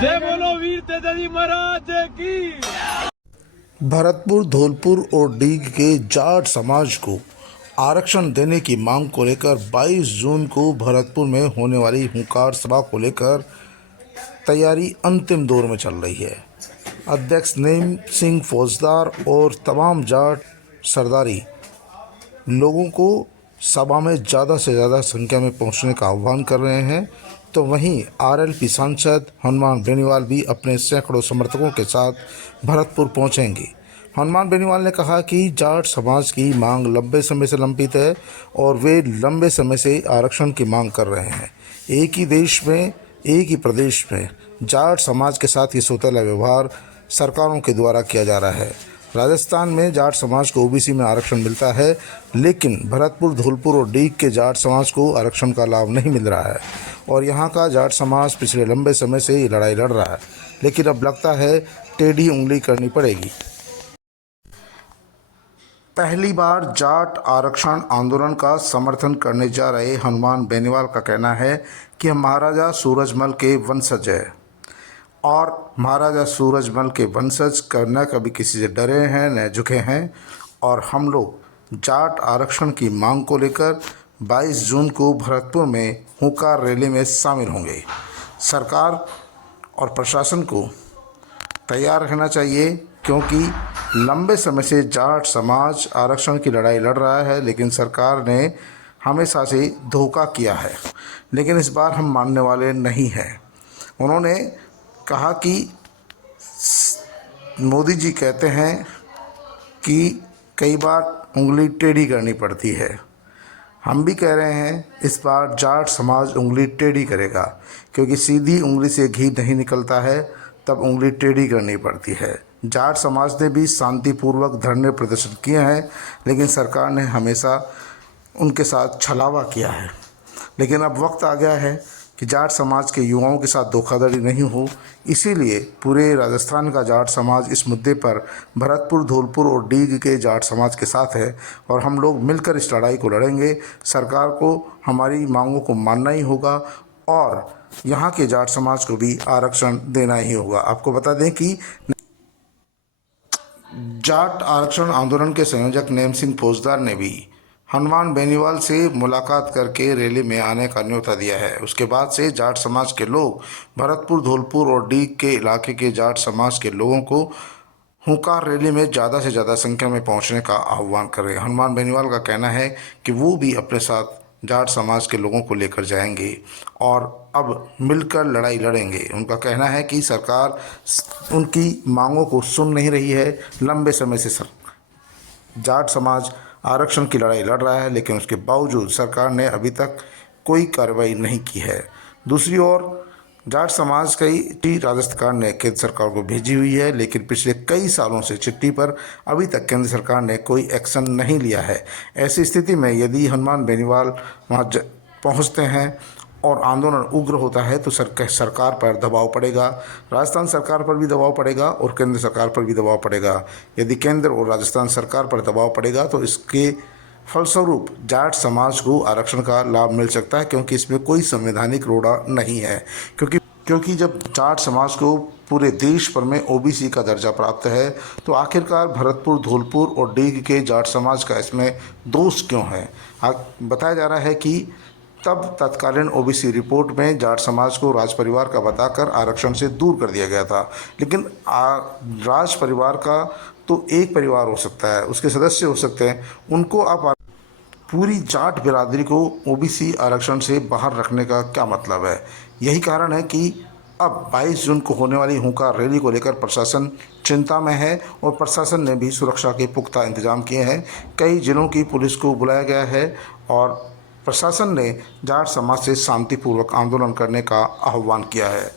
जय बोलो वीर तेजाजी महाराज की। भरतपुर, धौलपुर और डीग के जाट समाज को आरक्षण देने की मांग को लेकर 22 जून को भरतपुर में होने वाली हुंकार सभा को लेकर तैयारी अंतिम दौर में चल रही है। अध्यक्ष नेम सिंह फौजदार और तमाम जाट सरदारी लोगों को सभा में ज़्यादा से ज़्यादा संख्या में पहुंचने का आह्वान कर रहे हैं। तो वहीं आरएलपी सांसद हनुमान बेनीवाल भी अपने सैकड़ों समर्थकों के साथ भरतपुर पहुंचेंगे। हनुमान बेनीवाल ने कहा कि जाट समाज की मांग लंबे समय से लंबित है और वे लंबे समय से आरक्षण की मांग कर रहे हैं। एक ही देश में, एक ही प्रदेश में जाट समाज के साथ ये सौतेला व्यवहार सरकारों के द्वारा किया जा रहा है। राजस्थान में जाट समाज को ओबीसी में आरक्षण मिलता है, लेकिन भरतपुर, धौलपुर और डीग के जाट समाज को आरक्षण का लाभ नहीं मिल रहा है और यहाँ का जाट समाज पिछले लंबे समय से ये लड़ाई लड़ रहा है, लेकिन अब लगता है टेढ़ी उंगली करनी पड़ेगी। पहली बार जाट आरक्षण आंदोलन का समर्थन करने जा रहे हनुमान बेनीवाल का कहना है कि हम महाराजा सूरजमल के वंशज हैं और महाराजा सूरजमल के वंशज न कभी किसी से डरे हैं न झुके हैं और हम लोग जाट आरक्षण की मांग को लेकर 22 जून को भरतपुर में हुंकार रैली में शामिल होंगे। सरकार और प्रशासन को तैयार रहना चाहिए, क्योंकि लंबे समय से जाट समाज आरक्षण की लड़ाई लड़ रहा है, लेकिन सरकार ने हमेशा से धोखा किया है, लेकिन इस बार हम मानने वाले नहीं हैं। उन्होंने कहा कि मोदी जी कहते हैं कि कई बार उंगली टेढ़ी करनी पड़ती है। हम भी कह रहे हैं इस बार जाट समाज उंगली टेढ़ी करेगा, क्योंकि सीधी उंगली से घी नहीं निकलता है, तब उंगली टेढ़ी करनी पड़ती है। जाट समाज ने भी शांतिपूर्वक धरने प्रदर्शन किए हैं, लेकिन सरकार ने हमेशा उनके साथ छलावा किया है। लेकिन अब वक्त आ गया है कि जाट समाज के युवाओं के साथ धोखाधड़ी नहीं हो, इसीलिए पूरे राजस्थान का जाट समाज इस मुद्दे पर भरतपुर, धौलपुर और डीग के जाट समाज के साथ है और हम लोग मिलकर इस लड़ाई को लड़ेंगे। सरकार को हमारी मांगों को मानना ही होगा और यहाँ के जाट समाज को भी आरक्षण देना ही होगा। आपको बता दें कि जाट आरक्षण आंदोलन के संयोजक नेम सिंह फौजदार ने भी हनुमान बेनीवाल से मुलाकात करके रैली में आने का न्योता दिया है। उसके बाद से जाट समाज के लोग भरतपुर, धौलपुर और डीग के इलाके के जाट समाज के लोगों को हुंकार रैली में ज़्यादा से ज़्यादा संख्या में पहुंचने का आह्वान कर रहे हैं। हनुमान बेनीवाल का कहना है कि वो भी अपने साथ जाट समाज के लोगों को लेकर जाएंगे और अब मिलकर लड़ाई लड़ेंगे। उनका कहना है कि सरकार उनकी मांगों को सुन नहीं रही है। लंबे समय से जाट समाज आरक्षण की लड़ाई लड़ रहा है, लेकिन उसके बावजूद सरकार ने अभी तक कोई कार्रवाई नहीं की है। दूसरी ओर जाट समाज की चिट्ठी राज्य सरकार ने केंद्र सरकार को भेजी हुई है, लेकिन पिछले कई सालों से चिट्ठी पर अभी तक केंद्र सरकार ने कोई एक्शन नहीं लिया है। ऐसी स्थिति में यदि हनुमान बेनीवाल वहाँ पहुँचते हैं और आंदोलन उग्र होता है तो सरकार पर दबाव पड़ेगा, राजस्थान सरकार पर भी दबाव पड़ेगा और केंद्र सरकार पर भी दबाव पड़ेगा। यदि केंद्र और राजस्थान सरकार पर दबाव पड़ेगा तो इसके फलस्वरूप जाट समाज को आरक्षण का लाभ मिल सकता है, क्योंकि इसमें कोई संवैधानिक रोड़ा नहीं है। क्योंकि जब जाट समाज को पूरे देश भर में ओबीसी का दर्जा प्राप्त है, तो आखिरकार भरतपुर, धौलपुर और डीग के जाट समाज का इसमें दोष क्यों है? बताया जा रहा है कि तब तत्कालीन ओबीसी रिपोर्ट में जाट समाज को राज परिवार का बताकर आरक्षण से दूर कर दिया गया था, लेकिन राज परिवार का तो एक परिवार हो सकता है, उसके सदस्य हो सकते हैं, उनको आप पूरी जाट बिरादरी को ओबीसी आरक्षण से बाहर रखने का क्या मतलब है? यही कारण है कि अब 22 जून को होने वाली हुंकार रैली को लेकर प्रशासन चिंता में है और प्रशासन ने भी सुरक्षा के पुख्ता इंतजाम किए हैं। कई जिलों की पुलिस को बुलाया गया है और प्रशासन ने जाट समाज से शांतिपूर्वक आंदोलन करने का आह्वान किया है।